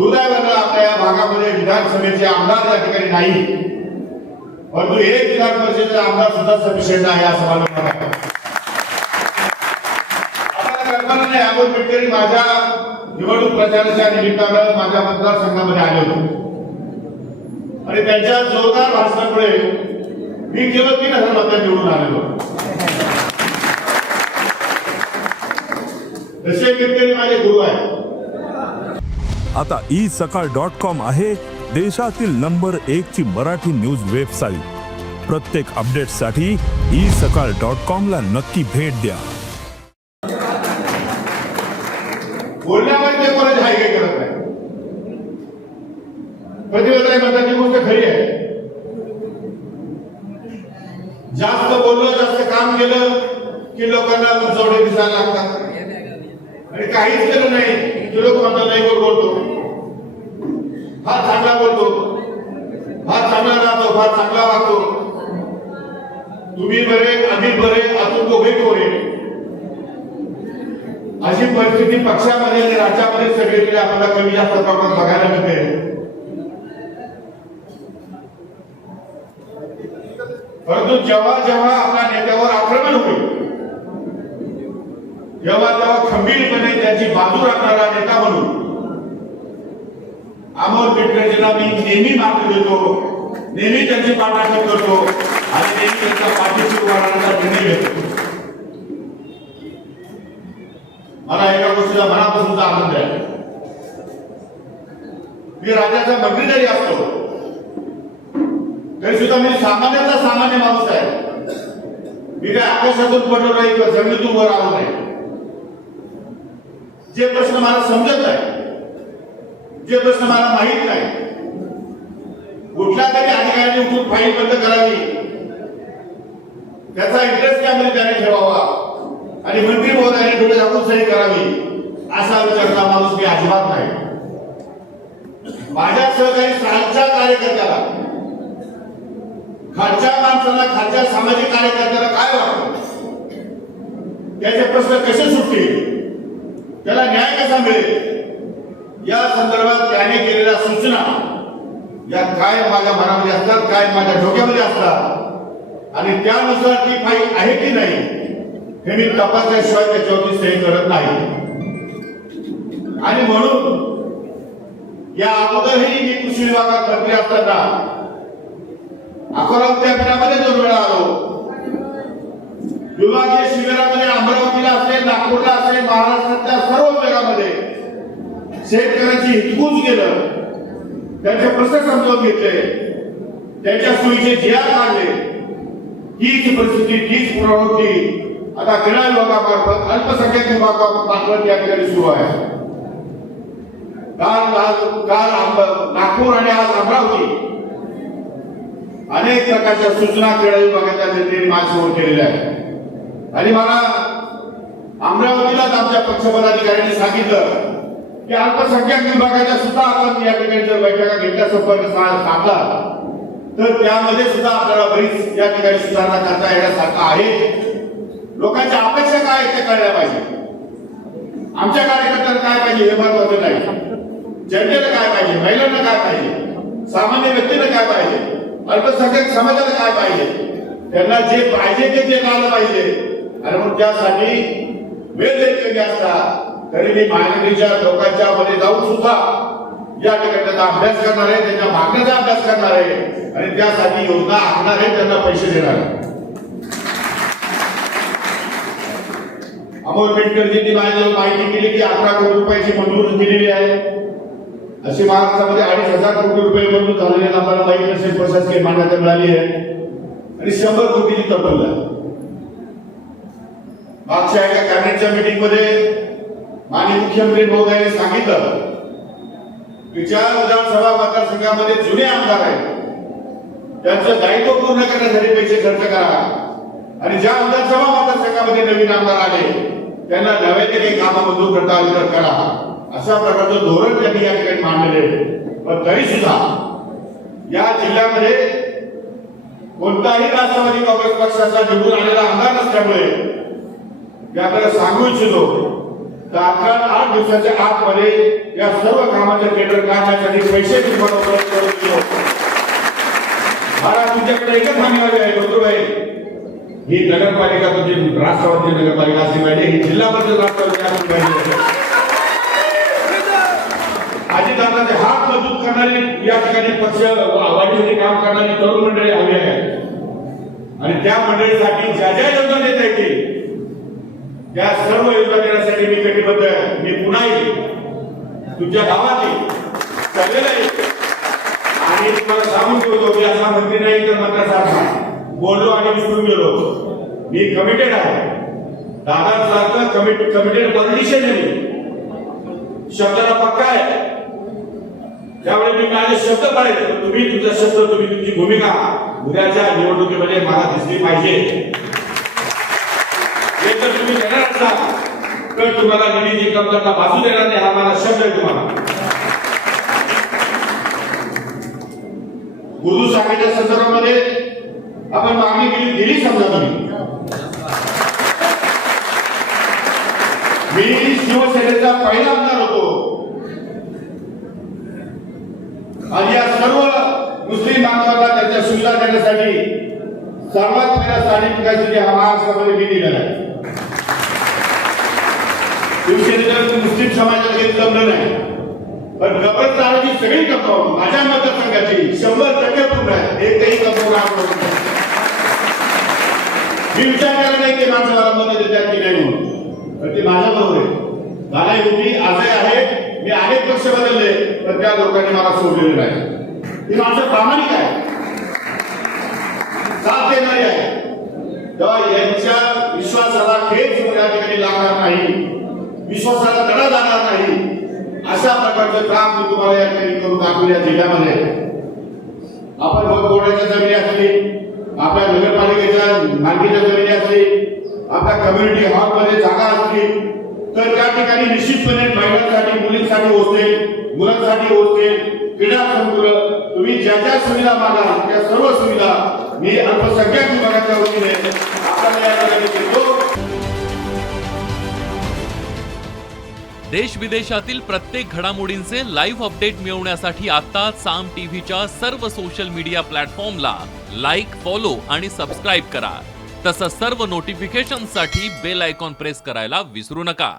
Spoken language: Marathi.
दुर्दैवानं आपल्या या भागामध्ये विधानसभेचे आमदार या ठिकाणी नाही, परंतु एक विधान परिषदेचे आमदार सुद्धा सफिशियंट आहे असं मला वाटतं. आपल्याला कल्पना नाही, अमोल मिटकरी माझ्या निवडणूक प्रचाराच्या निमित्तानं माझ्या मतदारसंघामध्ये आले होते आणि त्यांच्या जोरदार भाषणामुळे मी केवळ 3,000 मतांनी निवडून आलेलो. तसे मिटकरी माझे गुरु आहेत. आता isakal.com आहे देशातील नंबर 1 ची मराठी न्यूज वेबसाईट. प्रत्येक अपडेटसाठी isakal.com ला नक्की भेट द्या. बोलण्यामध्ये कोणाची हाय काय करत नाही. प्रतिवेदन म्हणतात ती गोष्ट खरी आहे. जास्त बोललं, जास्त काम केलं की लोकांना मुजवडे दिसायला लागतात आणि काहीच केलं नाही की लोक म्हणतात नाही बोलतो, फार चांगला बोलतो, फार चांगला राहतो, फार चांगला वागतो, तुम्ही बरे, आम्ही बरे, अजून दोघे थोडे. अशी परिस्थिती पक्षामध्ये आणि राज्यामध्ये सगळीकडे आपल्याला कमी जास्त प्रमाणात बघायला मिळते. परंतु जेव्हा जेव्हा आपल्या नेत्यावर आक्रमण होईल, तेव्हा खंबीरपणे त्याची बाजू राखणारा नेता म्हणून अमोल मिटकरींना मी नेहमी मार्ग देतो, नेहमी त्यांची पाठराखण करतो आणि नेहमी त्यांच्या पाठीशी उभा राहण्याचा निर्णय घेतो. मला एका गोष्टीचा मनापासूनचा आनंद आहे. मी राज्याचा मंत्री जरी असतो तरी सुद्धा मी सामान्याचा सामान्य माणूस आहे. मी काय आकाशातून पडलो नाही किंवा जमिनीतून वर आलो नाही. जे प्रश्न मला समजत नाही, जे प्रश्न मला माहित नाही, कुठल्या तरी अधिकाऱ्याने उठून फाईल बंद करावी, त्याचा इंटरेस्ट त्यामध्ये त्याने ठेवावा आणि मंत्री महोदयाने डोळे झाकून सही करावी असा विचारता माणूस मी अजिबात नाही. माझ्या सहकारी खालच्या कार्यकर्त्याला, खालच्या माणसाला, खालच्या सामाजिक कार्यकर्त्याला काय वाटतं, त्याचे प्रश्न कसे सुटतील, त्याला न्याय कसा मिळेल, या संदर्भात त्याने केलेल्या सूचना या काय माझ्या मनामध्ये असतात, काय माझ्या डोक्यामध्ये असतात आणि त्यानुसार ती फाईल आहे की नाही हे मी तपासल्याशिवाय त्याच्यावरती सही करत नाही. आणि म्हणून या अगोदरही मी कृषी विभागात मंत्री असताना अकोला विद्यापीठामध्ये 2 वेळा आलो. विभागीय शिबिरामध्ये अमरावतीला असेल, नागपूरला असेल, महाराष्ट्रातल्या सर्व भागामध्ये शेतकऱ्यांची हितगुज केलं, त्यांचे प्रश्न समजून घेतले, त्यांच्या सोयीचे जिया काढले. हीच परिस्थिती, हीच पुनरावृत्ती आता क्रीडा विभागामार्फत, अल्पसंख्याक विभागामार्फत या ठिकाणी सुरू आहे. काल नागपूर आणि आज अमरावती अनेक प्रकारच्या सूचना क्रीडा विभागाच्या नेत्यांनी माझ्यासमोर केलेल्या आहेत. आणि मला अमरावतीलाच आमच्या पक्ष पदाधिकाऱ्यांनी सांगितलं की अल्पसंख्याक विभागाच्या सुद्धा आपण या ठिकाणी जर बैठका घेतल्या, संपर्क साधला तर त्यामध्ये सुद्धा आपल्याला बरीच या ठिकाणी सुधारणा करता येण्यासारखं आहे. लोकांच्या अपेक्षा काय ते कळल्या पाहिजे. आमच्या कार्यकर्त्यांना काय पाहिजे हे महत्वाचं नाही, जनतेला काय पाहिजे, महिलांना काय पाहिजे, सामान्य व्यक्तीला काय पाहिजे, अल्पसंख्याक समाजाला काय पाहिजे, त्यांना जे पाहिजे ते कळलं पाहिजे. आणि मग त्यासाठी वेळ जरी कमी असला तरी मी महानगरीच्या लोकांच्या मध्ये जाऊन सुद्धा या ठिकाणी त्याचा अभ्यास करणार आहे, त्यांच्या मागण्याचा अभ्यास करणार आहे आणि त्यासाठी योजना आखणार आहे, त्यांना पैसे देणार आहे. अमोल मिटकरींनी माझ्याजवळ माहिती केली की 11 कोटी रुपयाची मंजुरी दिलेली आहे. अशी महाराष्ट्रामध्ये 2,500 कोटी रुपये मंजूर झालेले आहेत. आम्हाला माहिती नसेल, प्रशासकीय मान्यता मिळाली आहे आणि 100 कोटीची तरतूद आहे. मागच्या एका कॅबिनेटच्या मीटिंग मध्ये माननीय मुख्यमंत्री महोदयांनी सांगितलं की ज्या विधानसभा मतदारसंघामध्ये जुने आमदार आहेत त्यांचं दायित्व पूर्ण करण्यासाठी पैसे खर्च करा आणि ज्या विधानसभा मतदारसंघामध्ये नवीन आमदार आले त्यांना नव्याने काही कामं मंजूर करता आली तर करा. अशा प्रकारचं धोरण त्यांनी या ठिकाणी मांडलेले. पण तरी सुद्धा या जिल्ह्यामध्ये कोणताही राष्ट्रवादी काँग्रेस पक्षाचा निवडून आलेला आमदार नसल्यामुळे मी आपल्याला सांगू इच्छितो तात्काळ 8 दिवसाच्या आतमध्ये या सर्व कामाचं टेंडर काढण्यासाठी पैसे तुम्हाला उपलब्ध करून देऊ. मला तुमच्याकडे एकच मागणी आहे बंधुभाई, ही नगरपालिका तुमची राष्ट्रवादी नगरपालिका असली पाहिजे, ही जिल्हा परिषद राष्ट्रवादी असली पाहिजे. अजितदादांचे हात मजबूत करणारी या ठिकाणी पक्ष वाढीसाठी काम करणारी तरुण मंडळी हवी आहे आणि त्या मंडळीसाठी ज्या ज्या योजना देता येतील त्या सर्व योजना देण्यासाठी मी कटिबद्ध आहे. मी पुन्हा येईल, तुमच्या गावात येईल, सगळ्याला येईल आणि तुम्हाला सांगून ठेवतो मी असा मंत्री नाही तर मंत्र्यासारखा बोललो आणि विसरून गेलो. मी कमिटेड आहे, दादांसारखं कमिटेड पॉलिटिशियन आहे, शब्दाला पक्का आहे. त्यामुळे मी माझे शब्द पाळले, तुम्ही तुमचा शब्द, तुम्ही तुमची भूमिका उद्याच्या निवडणुकीमध्ये मला दिसली पाहिजे. हे जर तुम्ही देणार असाल तर तुम्हाला निधीची कमतरता भासू देणार नाही, हा माझा शब्द आहे तुम्हाला. गुरु सांगायच्या संदर्भामध्ये आपण मागणी दिली समजा तुम्ही. मी शिवसेनेचा पहिला आमदार होतो आणि या सर्व मुस्लिम बांधवांना त्यांच्या सुविधा देण्यासाठी सर्वात पहिला स्थानिक विकासासाठी हा महाराष्ट्रामध्ये मी दिलेला आहे. शिवसेनेला मुस्लिम समाजाला काही जमलं नाही, पण कब्रस्तानाची सगळी कंपाऊंड माझ्या मतदारसंघाची 100% पूर्ण आहे. एकही कंपाऊंड मी विचार केला नाही की माणसं मला मदत देतात की नाही म्हणून, पण ते माझ्या बरोबर आहे. मला होती आजही आहे. मी अनेक पक्ष बदलले पण त्या लोकांनी मला सोडलेलं नाही. ही माणसं प्रामाणिक आहे, साथ देणारी आहे. तेव्हा यांच्या विश्वासाला खेच या ठिकाणी लागणार नाही, विश्वासाला तडा जाणार नाही, अशा प्रकारचं काम मी तुम्हाला या ठिकाणी करून दाखवू. या जिल्ह्यामध्ये आपण बोर्डाच्या जमिनी असली, आपल्या नगरपालिकेच्या मालकीच्या जमिनी असली, आपल्या कम्युनिटी हॉलमध्ये जागा असली तर त्या ठिकाणी निश्चितपणे महिलांसाठी, मुलींसाठी हॉस्टेल, मुलांसाठी हॉस्टेल, क्रीडा संकुल, तुम्ही ज्या ज्या सुविधा मागाल त्या सर्व सुविधा मी अल्पसंख्याक विभागाच्या वतीने आपल्याला या ठिकाणी देतो. देश विदेशातील प्रत्येक घडामोडींचे लाईव्ह अपडेट मिळवण्यासाठी आता साम टीव्हीच्या सर्व सोशल मीडिया प्लॅटफॉर्मला लाईक, फॉलो आणि सबस्क्राईब करा. तसंच सर्व नोटिफिकेशनसाठी बेल आयकॉन प्रेस करायला विसरू नका.